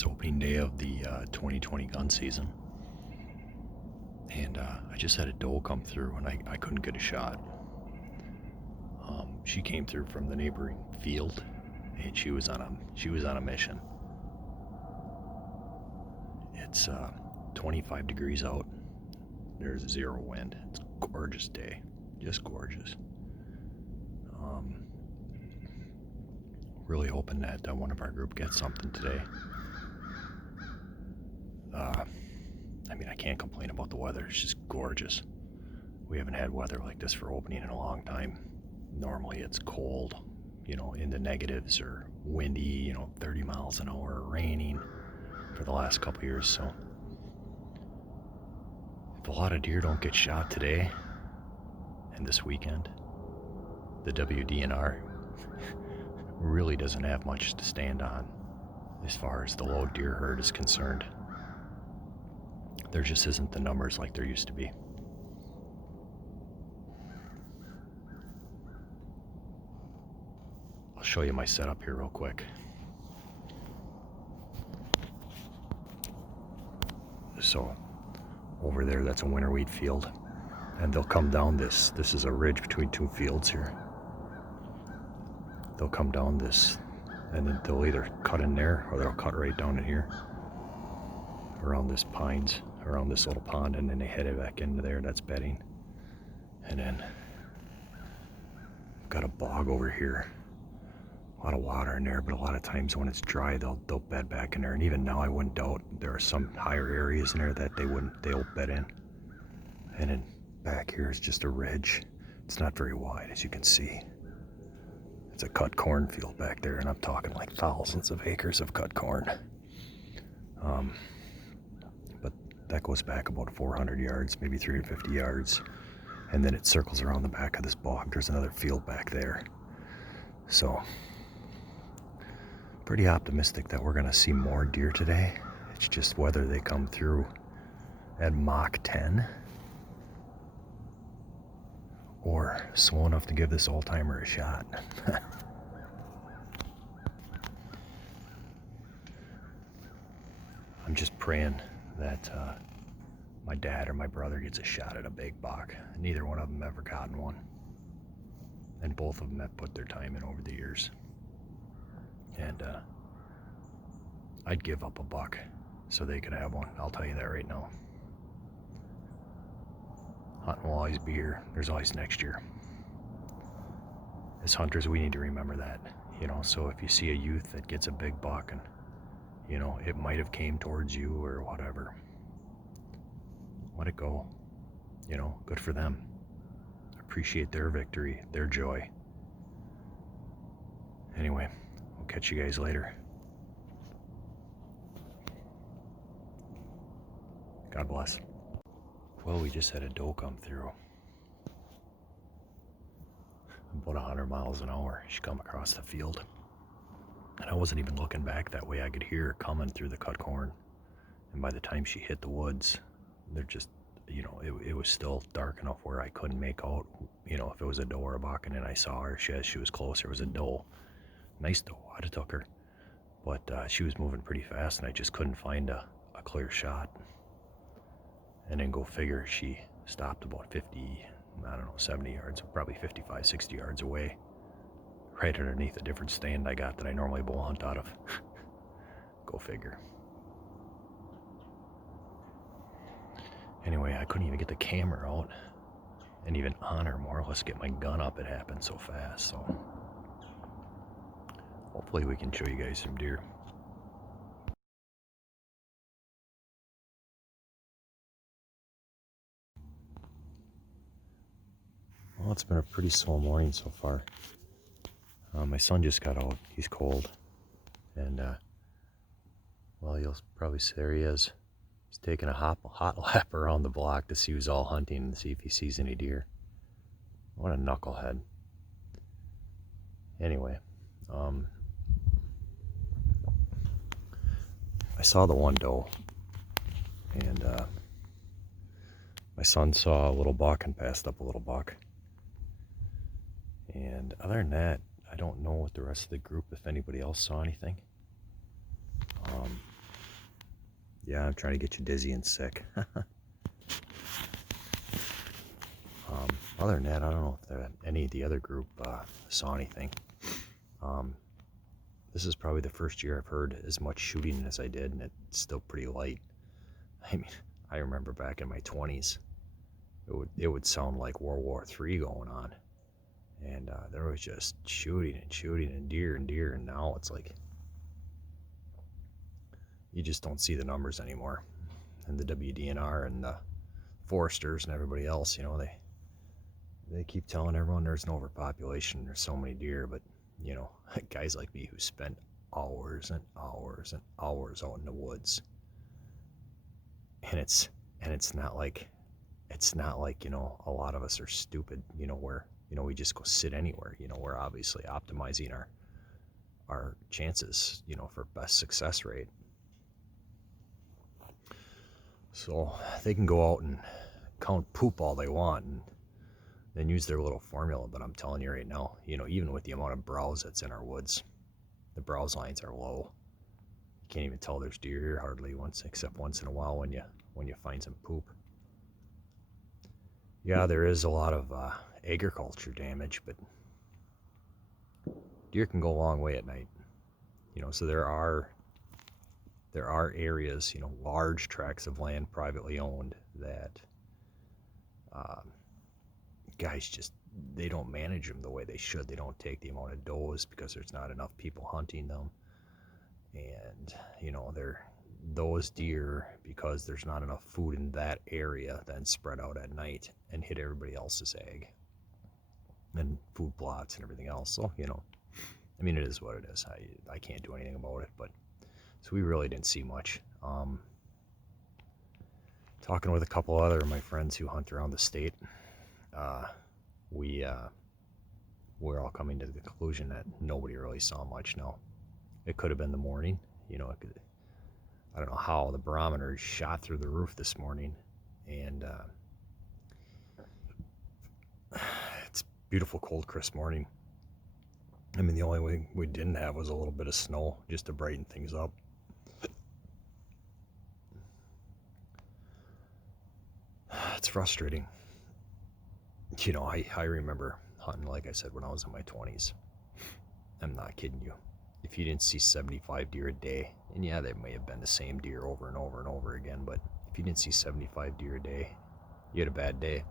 It's opening day of the 2020 gun season. And I just had a doe come through and I couldn't get a shot. She came through from the neighboring field and she was on a mission. It's 25 degrees out. There's zero wind. It's a gorgeous day. Just gorgeous. Really hoping that one of our group gets something today. I can't complain about the weather. It's just gorgeous. We haven't had weather like this for opening in a long time. Normally it's cold, in the negatives, or windy, 30 miles an hour, or raining for the last couple years. So if a lot of deer don't get shot today and this weekend, the WDNR really doesn't have much to stand on as far as the low deer herd is concerned. There just isn't the numbers like there used to be. I'll show you my setup here real quick. So over there, that's a winter wheat field, and they'll come down this is a ridge between two fields here. They'll come down this, and then they'll either cut in there or they'll cut right down in here around this pines, around this little pond, and then they head it back into there. That's bedding. And then got a bog over here, a lot of water in there, but a lot of times when it's dry they'll bed back in there. And even now I wouldn't doubt there are some higher areas in there that they'll bed in. And then back here is just a ridge. It's not very wide, as you can see. It's a cut cornfield back there, and I'm talking like thousands of acres of cut corn. But that goes back about 400 yards, maybe 350 yards. And then it circles around the back of this bog. There's another field back there. So, pretty optimistic that we're going to see more deer today. It's just whether they come through at Mach 10 or slow enough to give this old timer a shot. I'm just praying that my dad or my brother gets a shot at a big buck. Neither one of them ever gotten one, and both of them have put their time in over the years. And I'd give up a buck so they could have one. I'll tell you that right now. Hunting will always be here. There's always next year. As hunters, we need to remember that. So if you see a youth that gets a big buck and it might have came towards you or whatever, let it go. Good for them. Appreciate their victory, their joy. Anyway, I'll catch you guys later. God bless. Well, we just had a doe come through. About 100 miles an hour. She come across the field. And I wasn't even looking back that way. I could hear her coming through the cut corn. And by the time she hit the woods, they're just, it was still dark enough where I couldn't make out, if it was a doe or a buck. And then I saw her, as she was closer, it was a doe. Nice doe, I'd have took her. But she was moving pretty fast and I just couldn't find a clear shot. And then go figure, she stopped about 70 yards, probably 55, 60 yards away. Right underneath a different stand I got that I normally bow hunt out of. Go figure. Anyway, I couldn't even get the camera out and even on her, more or less get my gun up. It happened so fast, so hopefully we can show you guys some deer. Well, it's been a pretty slow morning so far. My son just got out. He's cold. And, you'll probably see there he is. He's taking a hot lap around the block to see who's all hunting and see if he sees any deer. What a knucklehead. Anyway, I saw the one doe. And, my son saw a little buck and passed up a little buck. And other than that, I don't know what the rest of the group, if anybody else saw anything. Yeah, I'm trying to get you dizzy and sick. Other than that, I don't know if any of the other group saw anything. This is probably the first year I've heard as much shooting as I did, and it's still pretty light. I mean, I remember back in my 20s, it would sound like World War III going on, and there was just shooting and deer, and now it's like you just don't see the numbers anymore. And the WDNR and the foresters and everybody else, you know, they keep telling everyone there's an overpopulation, there's so many deer, but you know, guys like me who spend hours and hours and hours out in the woods, and it's not like you know, a lot of us are stupid, you know, where you know we just go sit anywhere. You know, we're obviously optimizing our chances, you know, for best success rate. So they can go out and count poop all they want and then use their little formula, but I'm telling you right now, you know, even with the amount of browse that's in our woods, the browse lines are low. You can't even tell there's deer here hardly except once in a while when you find some poop. Yeah, there is a lot of agriculture damage, but deer can go a long way at night. You know, so there are areas, you know, large tracts of land privately owned that guys just, they don't manage them the way they should. They don't take the amount of does because there's not enough people hunting them. And, you know, those deer, because there's not enough food in that area, then spread out at night and hit everybody else's ag and food plots and everything else. So, you know, I mean, it is what it is. I can't do anything about it, but so we really didn't see much. Talking with a couple other of my friends who hunt around the state, we're all coming to the conclusion that nobody really saw much. Now, it could have been the morning. You know, I don't know how the barometer shot through the roof this morning, and it's beautiful, cold, crisp morning. I mean, the only thing we didn't have was a little bit of snow just to brighten things up. It's frustrating. You know, I remember hunting, like I said, when I was in my 20s. I'm not kidding you. If you didn't see 75 deer a day, and yeah, they may have been the same deer over and over and over again, but if you didn't see 75 deer a day, you had a bad day.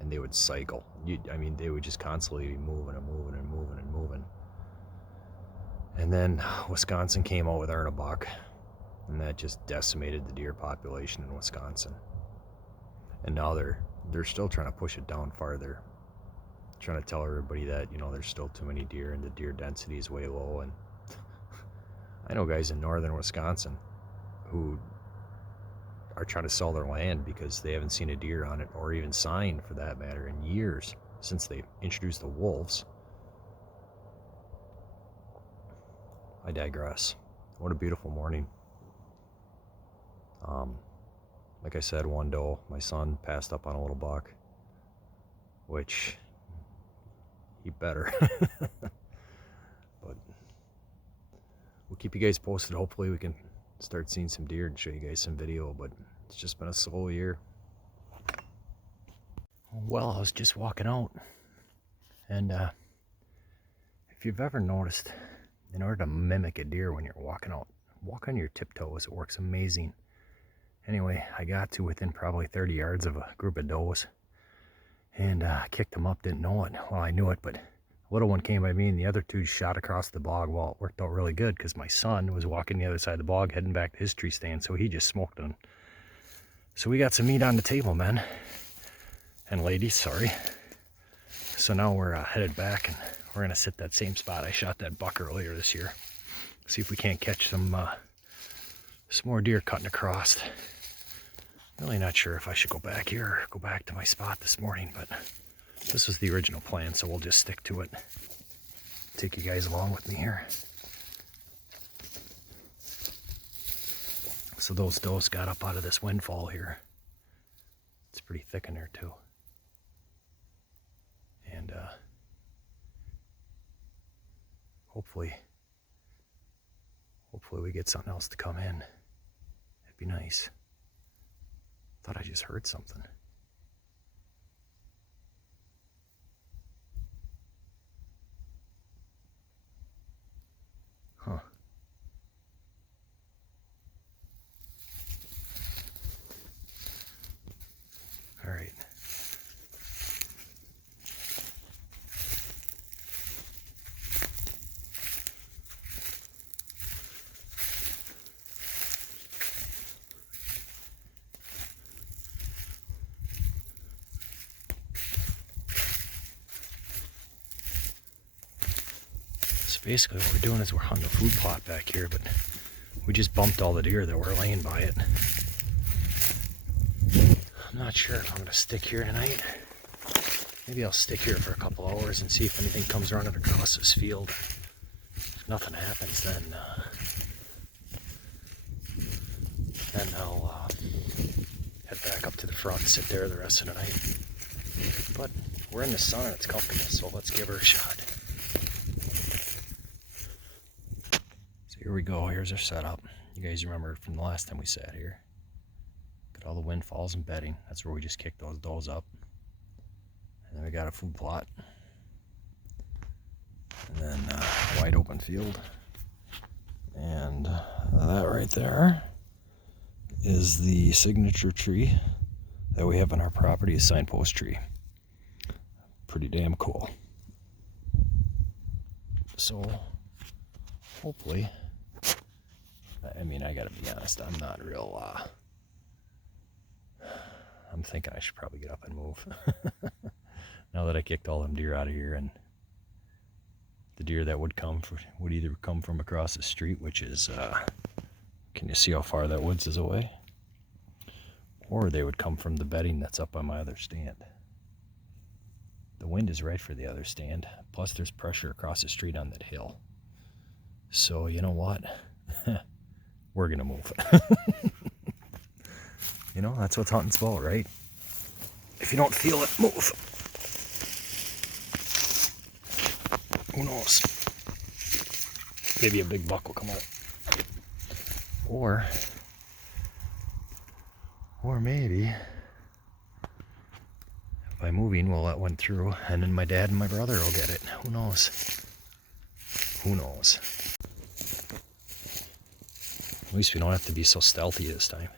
And they would cycle. I mean, they would just constantly be moving and moving and moving and moving. And then Wisconsin came out with Arnabuck, and that just decimated the deer population in Wisconsin. And now they're still trying to push it down farther, trying to tell everybody that, you know, there's still too many deer and the deer density is way low. And I know guys in northern Wisconsin who are trying to sell their land because they haven't seen a deer on it, or even sign for that matter, in years since they introduced the wolves. I digress. What a beautiful morning. Like I said, one doe, my son passed up on a little buck, which he better. But we'll keep you guys posted. Hopefully we can start seeing some deer and show you guys some video, but it's just been a slow year. Well, I was just walking out, and if you've ever noticed, in order to mimic a deer when you're walking out, walk on your tiptoes. It works amazing. Anyway, I got to within probably 30 yards of a group of does, and kicked them up, didn't know it. Well, I knew it, but a little one came by me, and the other two shot across the bog. Well, it worked out really good because my son was walking the other side of the bog, heading back to his tree stand, so he just smoked them. So we got some meat on the table, men. And ladies, sorry. So now we're headed back, and we're going to sit that same spot I shot that buck earlier this year. See if we can't catch some more deer cutting across. Really not sure if I should go back here or go back to my spot this morning, but this was the original plan, so we'll just stick to it. Take you guys along with me here. So those does got up out of this windfall here. It's pretty thick in there too. And hopefully we get something else to come in. It'd be nice. Thought I just heard something. Huh. All right. So basically what we're doing is we're hunting a food plot back here, but we just bumped all the deer that were laying by it. I'm not sure if I'm going to stick here tonight. Maybe I'll stick here for a couple hours and see if anything comes running across this field. If nothing happens, then I'll head back up to the front and sit there the rest of the night. But we're in the sun and it's comfortable, so let's give her a shot. So here we go. Here's our setup. You guys remember from the last time we sat here. Got all the windfalls and bedding. That's where we just kicked those does up. And then we got a food plot. And then a wide open field. And that right there is the signature tree that we have on our property, a signpost tree. Pretty damn cool. So hopefully, I mean, I gotta be honest, I'm not real, I'm thinking I should probably get up and move. Now that I kicked all them deer out of here, and the deer that would either come from across the street, which is, can you see how far that woods is away? Or they would come from the bedding that's up on my other stand. The wind is right for the other stand, plus there's pressure across the street on that hill. So you know what? We're gonna move. You know, that's what hunting's about, right? If you don't feel it, move. Who knows? Maybe a big buck will come out. Or maybe by moving we'll let one through and then my dad and my brother will get it. Who knows? Who knows? At least we don't have to be so stealthy this time.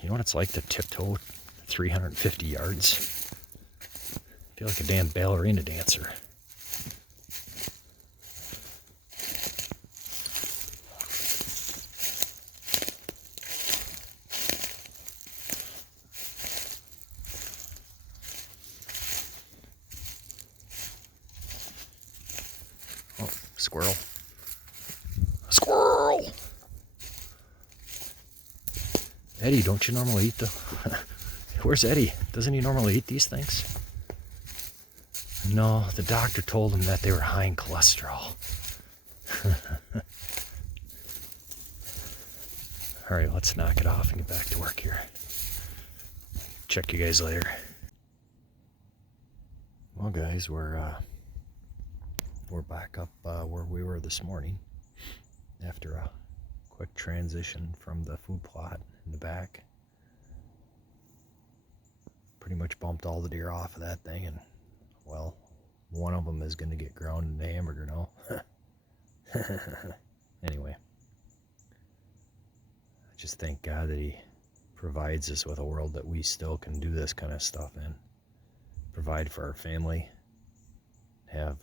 You know what it's like to tiptoe 350 yards? I feel like a damn ballerina dancer. Oh, squirrel. Squirrel! Eddie, don't you normally eat the... Where's Eddie? Doesn't he normally eat these things? No, the doctor told him that they were high in cholesterol. Alright, let's knock it off and get back to work here. Check you guys later. Well guys, we're back up where we were this morning after a quick transition from the food plot in the back. Pretty much bumped all the deer off of that thing, and well, one of them is going to get ground into hamburger now. Anyway, I just thank God that he provides us with a world that we still can do this kind of stuff in. Provide for our family. Have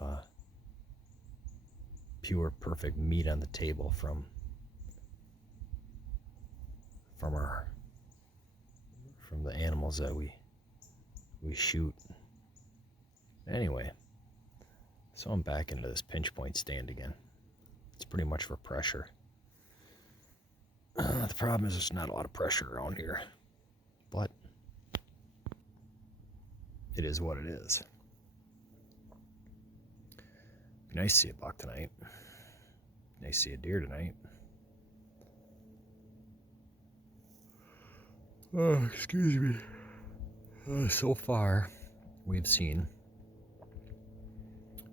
pure, perfect meat on the table from the animals that we shoot. Anyway, so I'm back into this pinch point stand again. It's pretty much for pressure. The problem is there's not a lot of pressure around here, but it is what it is. Be nice to see a buck tonight. Nice to see a deer tonight. Oh, excuse me. So far, we've seen,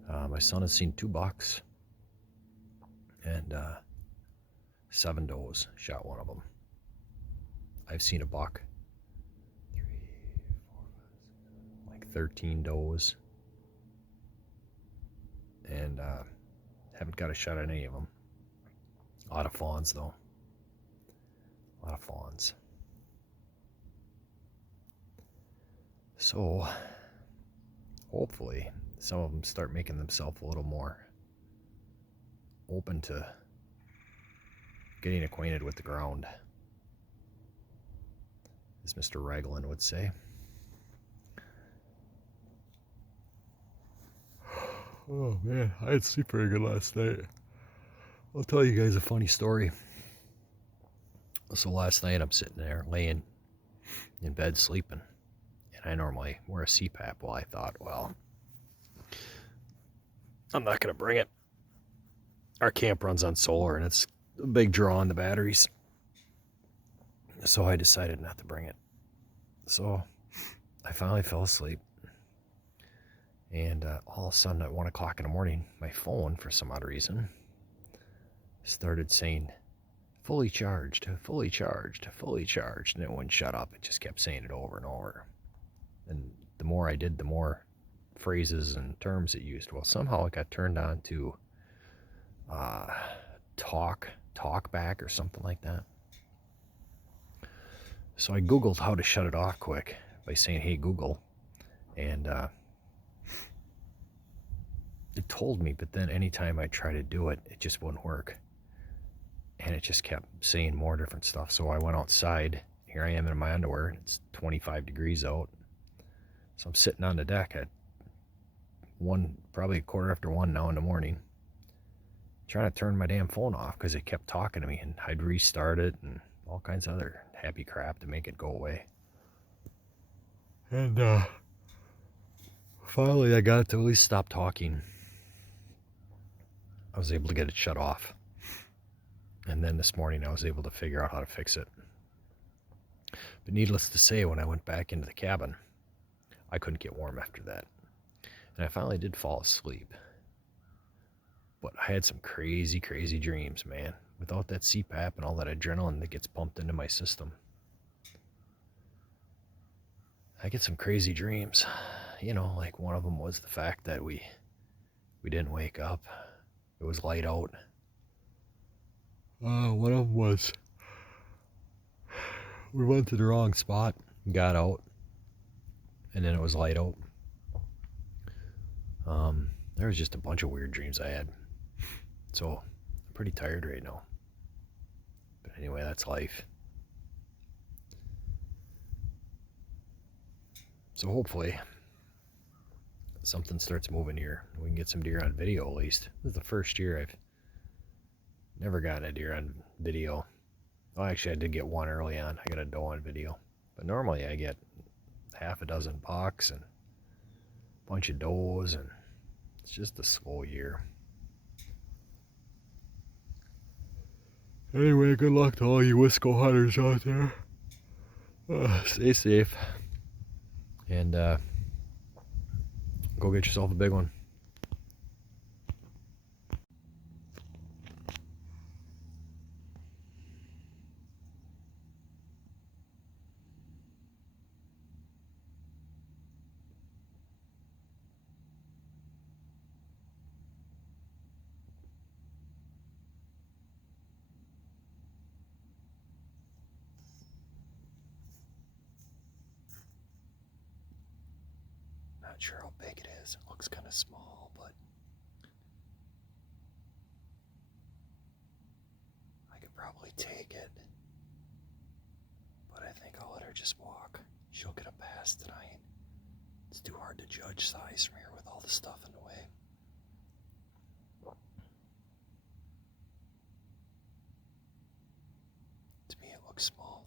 my son has seen 2 bucks and 7 does. Shot one of them. I've seen a buck, 3, 4, 5, like 13 does, and haven't got a shot at any of them. A lot of fawns, though. A lot of fawns. So, hopefully, some of them start making themselves a little more open to getting acquainted with the ground, as Mr. Raglan would say. Oh man, I didn't sleep very good last night. I'll tell you guys a funny story. So last night I'm sitting there laying in bed sleeping, and I normally wear a CPAP. Well, I thought, well, I'm not going to bring it. Our camp runs on solar, and it's a big draw on the batteries. So I decided not to bring it. So I finally fell asleep. And all of a sudden at 1 o'clock in the morning, my phone, for some odd reason, started saying, fully charged, fully charged, fully charged. And it wouldn't shut up. It just kept saying it over and over. And the more I did, the more phrases and terms it used. Well, somehow it got turned on to talk back or something like that. So I Googled how to shut it off quick by saying, hey, Google. And it told me, but then anytime I try to do it, it just wouldn't work. And it just kept saying more different stuff. So I went outside. Here I am in my underwear. It's 25 degrees out. So I'm sitting on the deck at probably 1:15 now in the morning, trying to turn my damn phone off because it kept talking to me, and I'd restart it and all kinds of other happy crap to make it go away. And finally I got it to at least stop talking. I was able to get it shut off. And then this morning I was able to figure out how to fix it. But needless to say, when I went back into the cabin, I couldn't get warm after that. And I finally did fall asleep. But I had some crazy, crazy dreams, man. Without that CPAP and all that adrenaline that gets pumped into my system, I get some crazy dreams. You know, like one of them was the fact that we didn't wake up. It was light out. One of them was we went to the wrong spot, got out, and then it was light out. There was just a bunch of weird dreams I had. So I'm pretty tired right now. But anyway, that's life. So hopefully something starts moving here. We can get some deer on video at least. This is the first year I've never gotten a deer on video. Oh, actually I did get one early on. I got a doe on video. But normally I get half a dozen bucks and a bunch of does, and it's just a slow year. Anyway, good luck to all you Wisco hunters out there. Stay safe. And go get yourself a big one. Not sure how big it is. It looks kind of small, but I could probably take it. But I think I'll let her just walk. She'll get a pass tonight. It's too hard to judge size from here with all the stuff in the way. To me, it looks small.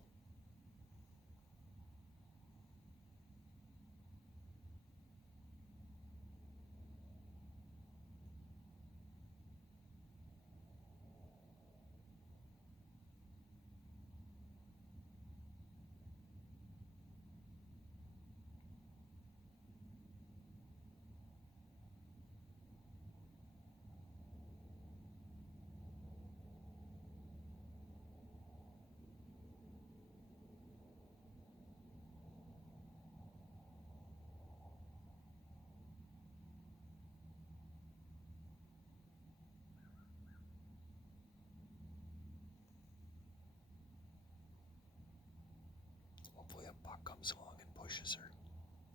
buck comes along and pushes her,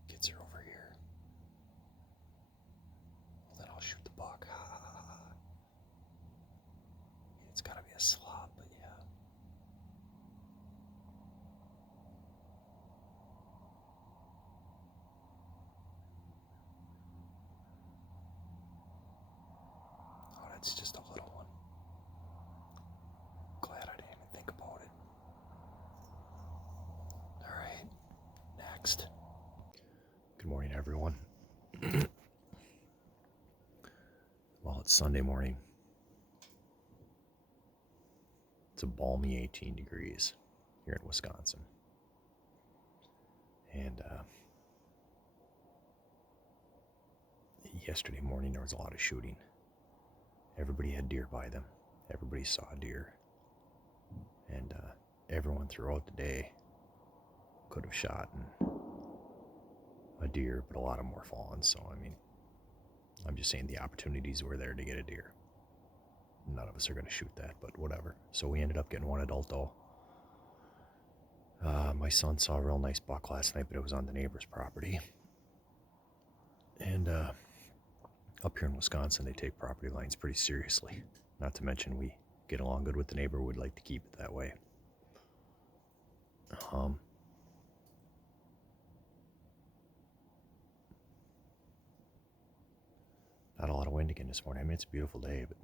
gets her over here. Well, then I'll shoot the buck. It's gotta be a slop, but yeah. Oh, that's just a little one. Glad I didn't even think about it. All right, next. Good morning, everyone. Well, it's Sunday morning. It's a balmy 18 degrees here in Wisconsin. And yesterday morning there was a lot of shooting. Everybody had deer by them. Everybody saw a deer. And everyone throughout the day could have shot a deer, but a lot of them were fallen. So, I mean, I'm just saying the opportunities were there to get a deer. None of us are going to shoot that, but whatever. So we ended up getting one adult doe. My son saw a real nice buck last night, but it was on the neighbor's property. And up here in Wisconsin, they take property lines pretty seriously. Not to mention we get along good with the neighbor. We'd like to keep it that way. Not a lot of wind again this morning. I mean, it's a beautiful day, but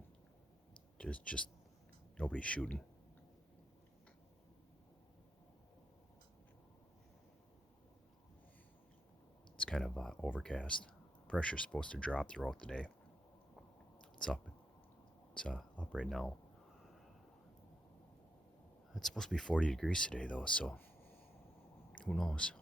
just nobody's shooting. It's kind of overcast. Pressure's supposed to drop throughout the day. It's up. It's up right now. It's supposed to be 40 degrees today, though, so who knows?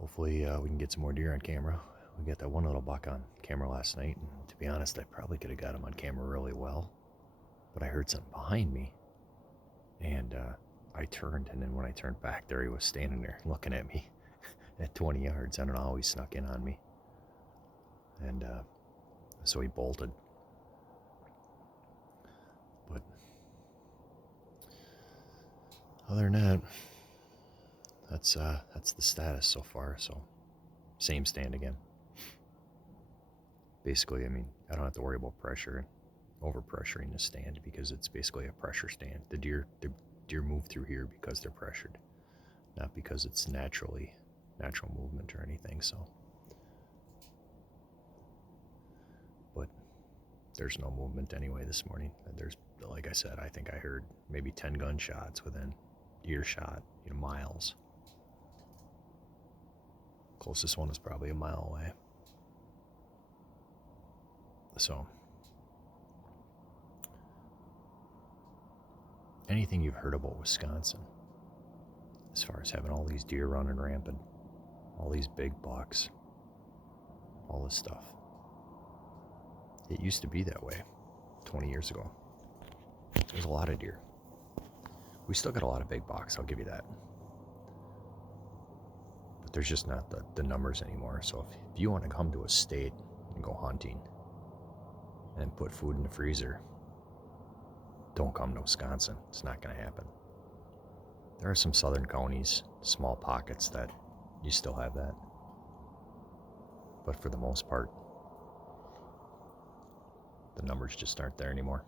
Hopefully we can get some more deer on camera. We got that one little buck on camera last night, and to be honest, I probably could have got him on camera really well, but I heard something behind me, and I turned, and then when I turned back, there he was standing there looking at me at 20 yards. I don't know how he snuck in on me, and so he bolted. But other than that, that's the status so far. So same stand again. Basically, I mean, I don't have to worry about pressure and overpressuring the stand because it's basically a pressure stand. The deer move through here because they're pressured, not because it's natural movement or anything. So, but there's no movement anyway this morning. There's, like I said, I think I heard maybe 10 gunshots within earshot, miles. Closest one is probably a mile away. So, anything you've heard about Wisconsin, as far as having all these deer running rampant, all these big bucks, all this stuff, it used to be that way 20 years ago. There's a lot of deer. We still got a lot of big bucks, I'll give you that. But there's just not the numbers anymore. So if you want to come to a state and go hunting and put food in the freezer, don't come to Wisconsin. It's not going to happen. There are some southern counties, small pockets that you still have that. But for the most part, the numbers just aren't there anymore.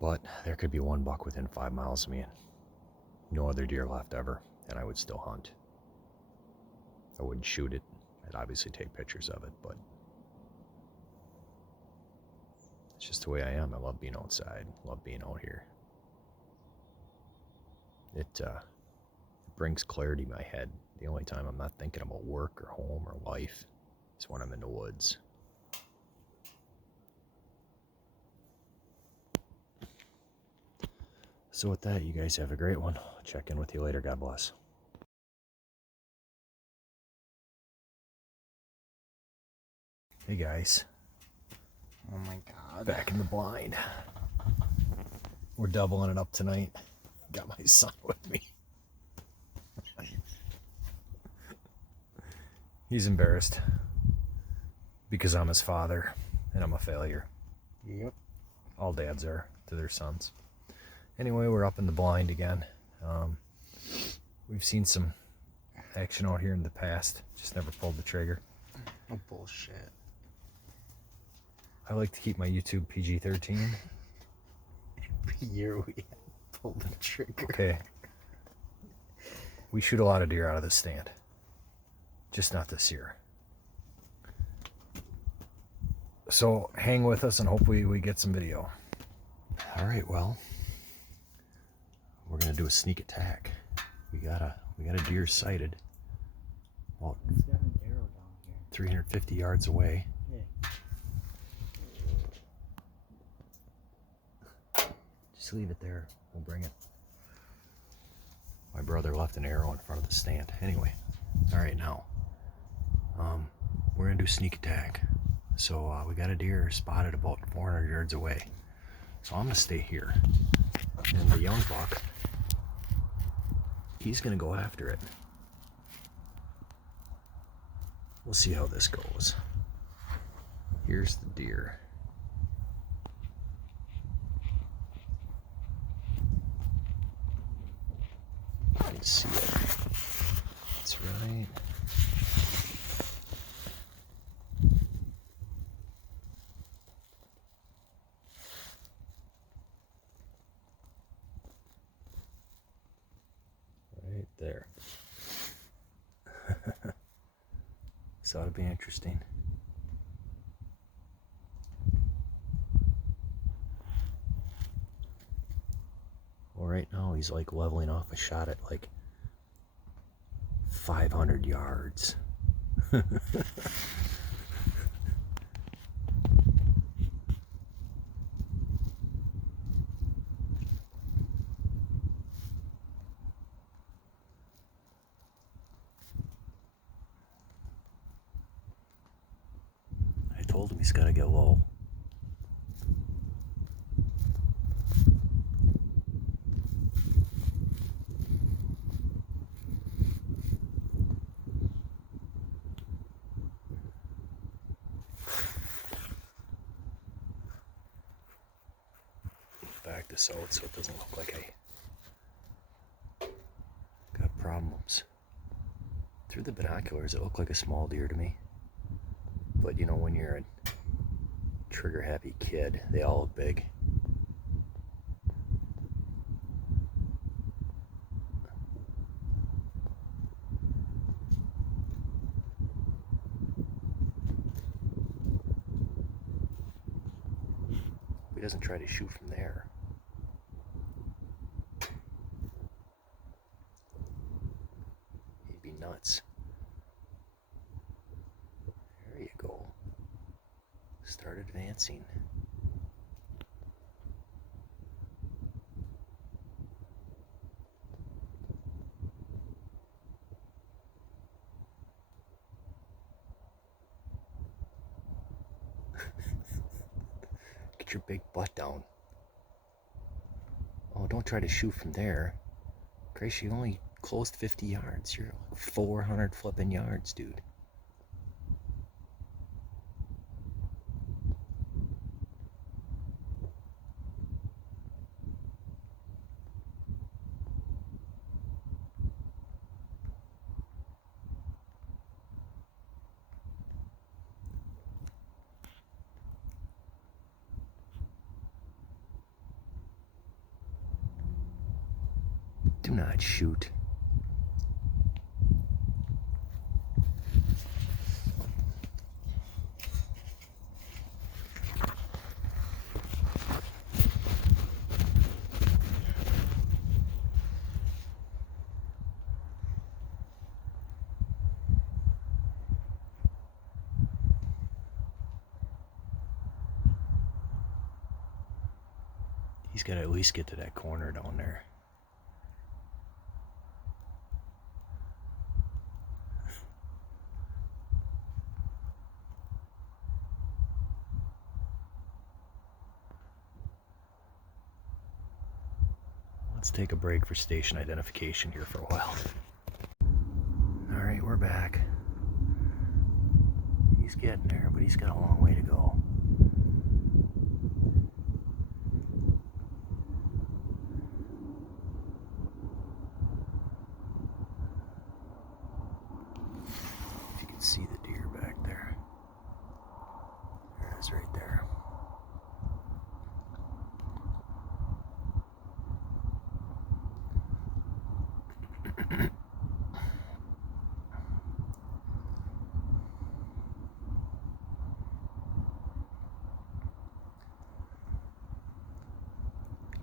But there could be one buck within 5 miles of me and no other deer left ever, and I would still hunt. I wouldn't shoot it. I'd obviously take pictures of it, but it's just the way I am. I love being outside, love being out here. It brings clarity to my head. The only time I'm not thinking about work or home or life is when I'm in the woods. So with that, you guys have a great one. I'll check in with you later. God bless. Hey guys. Oh my God. Back in the blind. We're doubling it up tonight. Got my son with me. He's embarrassed. because I'm his father and I'm a failure. Yep. All dads are to their sons. Anyway, we're up in the blind again. We've seen some action out here in the past, just never pulled the trigger. Oh, bullshit. I like to keep my YouTube PG-13. Every year we pull the trigger. Okay. We shoot a lot of deer out of this stand. Just not this year. So hang with us and hopefully we get some video. All right, well, we're gonna do a sneak attack. We got a deer sighted. Well, He's got an arrow down here. 350 yards away. Yeah. Just leave it there. We'll bring it. My brother left an arrow in front of the stand. Anyway, all right, now we're gonna do sneak attack. So we got a deer spotted about 400 yards away. So I'm gonna stay here, and the young buck, he's gonna go after it. We'll see how this goes. Here's the deer. You can see it. It's right. Right there. This ought to be interesting. Well, right now he's like leveling off a shot at like 500 yards. I told him he's got to get low. Back this out so it doesn't look like I got problems. Through the binoculars, it looked like a small deer to me. But you know, when you're a trigger happy kid, they all look big. He doesn't try to shoot from there. He'd be nuts. There you go. Start advancing. Get your big butt down. Oh, don't try to shoot from there. Grace, you only closed 50 yards. You're 400 flipping yards, dude. Do not shoot. He's got to at least get to that corner down there. Let's take a break for station identification here for a while. All right, we're back. He's getting there, but he's got a long way to go. If you can see the deer back there. There it is right there.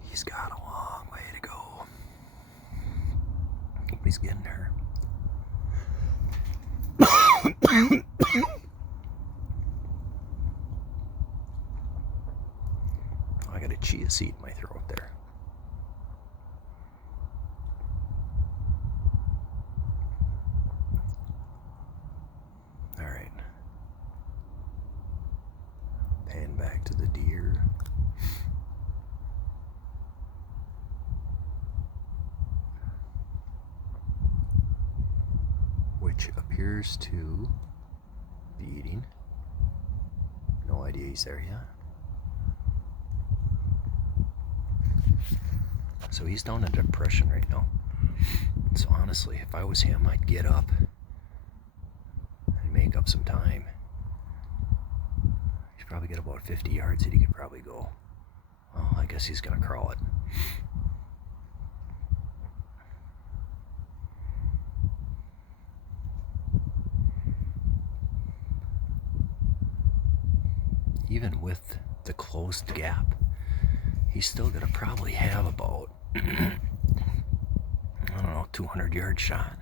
He's got a long way to go. But he's getting there. I got a chia seed in my throat there. All right. Pan back to the deer. Which appears to be eating. No idea he's there yet. So he's down in depression right now. So honestly, if I was him, I'd get up and make up some time. He's probably got about 50 yards that he could probably go. Well, I guess he's gonna crawl it. Even with the closed gap, he's still gonna probably have about, I don't know, 200-yard shot.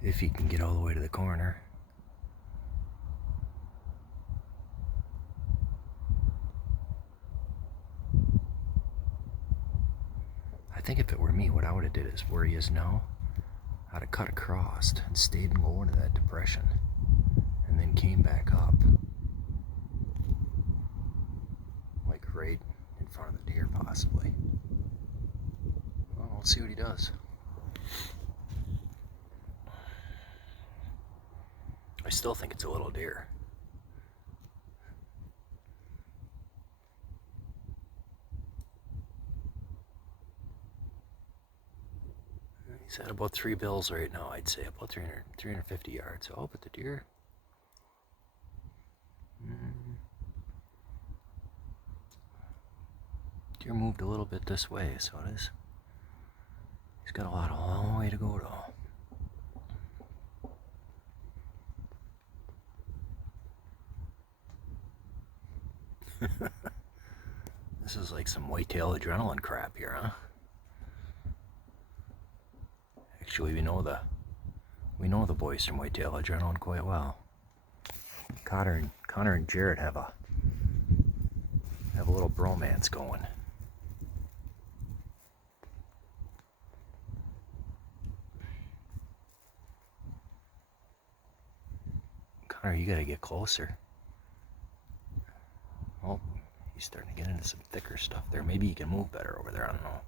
If he can get all the way to the corner. I think if it were me, what I would have did is where he is now, I'd have cut across and stayed and go into that depression and then came back up. Like right in front of the deer possibly. Well, we'll see what he does. I still think it's a little deer. He's at about 3 bills right now, I'd say, about 350 yards. Oh, but the deer. Deer moved a little bit this way, so it is. He's got a long way to go, though. This is like some whitetail adrenaline crap here, huh? Actually, we know the boys from Whitetail Adrenaline quite well. Connor and Jared have a little bromance going. Connor, you gotta get closer. Oh, he's starting to get into some thicker stuff there. Maybe he can move better over there, I don't know.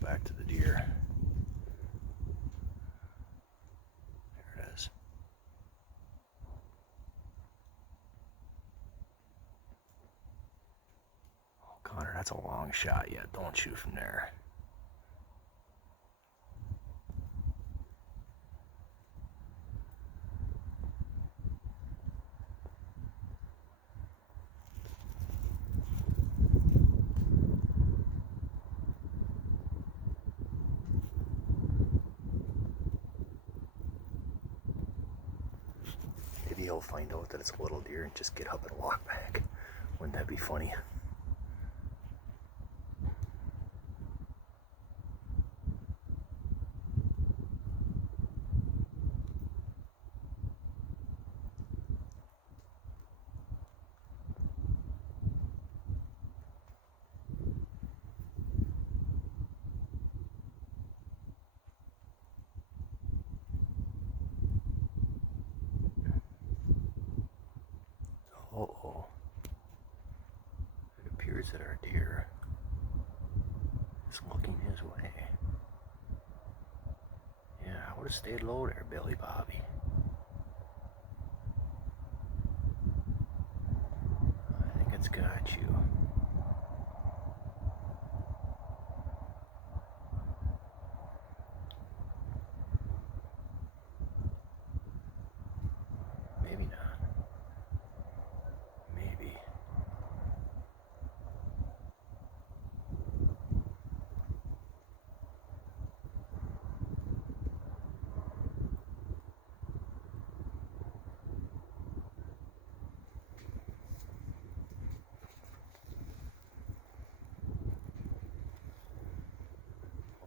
Back to the deer. There it is. Oh, Connor, that's a long shot yet. Don't shoot from there. Maybe he'll find out that it's a little deer and just get up and walk back. Wouldn't that be funny? that our deer is looking his way. Yeah, I would have stayed low there, Billy Bobby. I think it's got you. Maybe not. Maybe.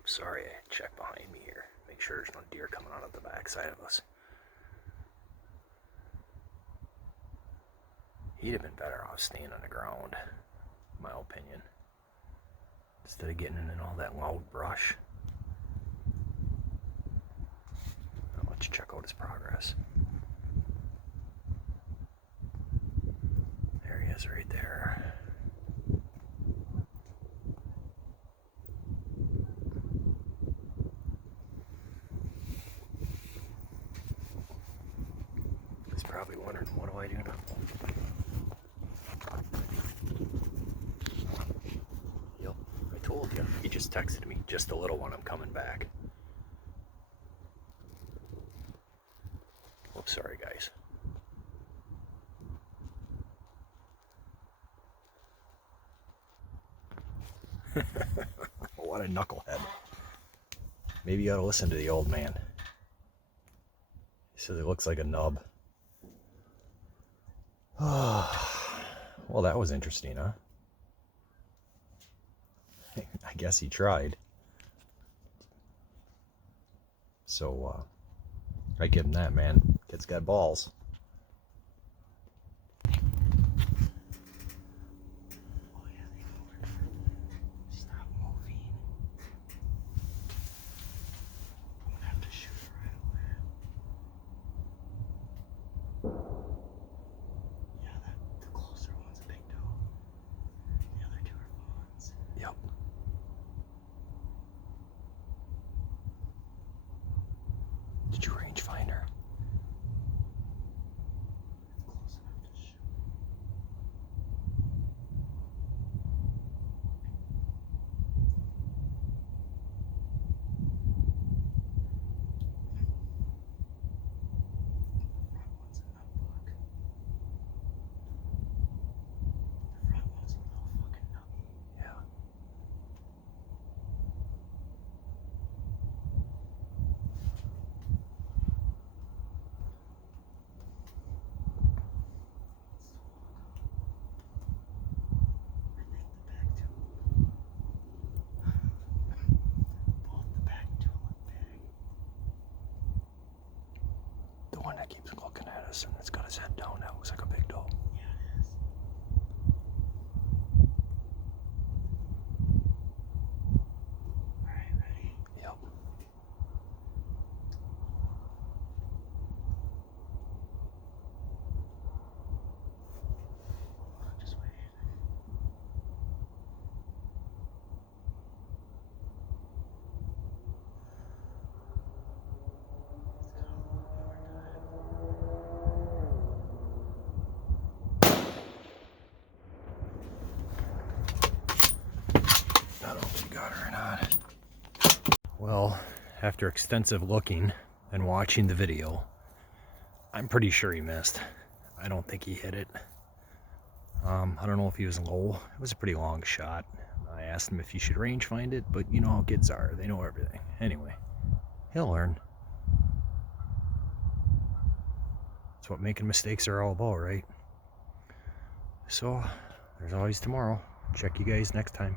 Sorry, I checked behind me here. Make sure there's no deer coming out of the backside of us. He'd have been better off staying on the ground, in my opinion, instead of getting in all that loud brush. Now let's check out his progress. There he is right there. He's probably wondering, what do I do now? Yep, I told you. He just texted me, just a little one, I'm coming back. Oops, sorry guys. What a knucklehead. Maybe you ought to listen to the old man. He says it looks like a nub. Well, that was interesting, huh? I guess he tried. So, I give him that, man. Kid's got balls. Yep. Did you range find her? Close enough to shoot. The front one's a little fucking nubby. Yeah. The one that keeps looking at us and it's got his head down, that looks like a big dog. Yeah, it is. Alright, ready? Yep. Just wait. I don't know if you got her or not. Well, after extensive looking and watching the video, I'm pretty sure he missed. I don't think he hit it. I don't know if he was low. It was a pretty long shot. I asked him if he should range find it, but you know how kids are. They know everything. Anyway, he'll learn. That's what making mistakes are all about, right? So, there's always tomorrow. Check you guys next time.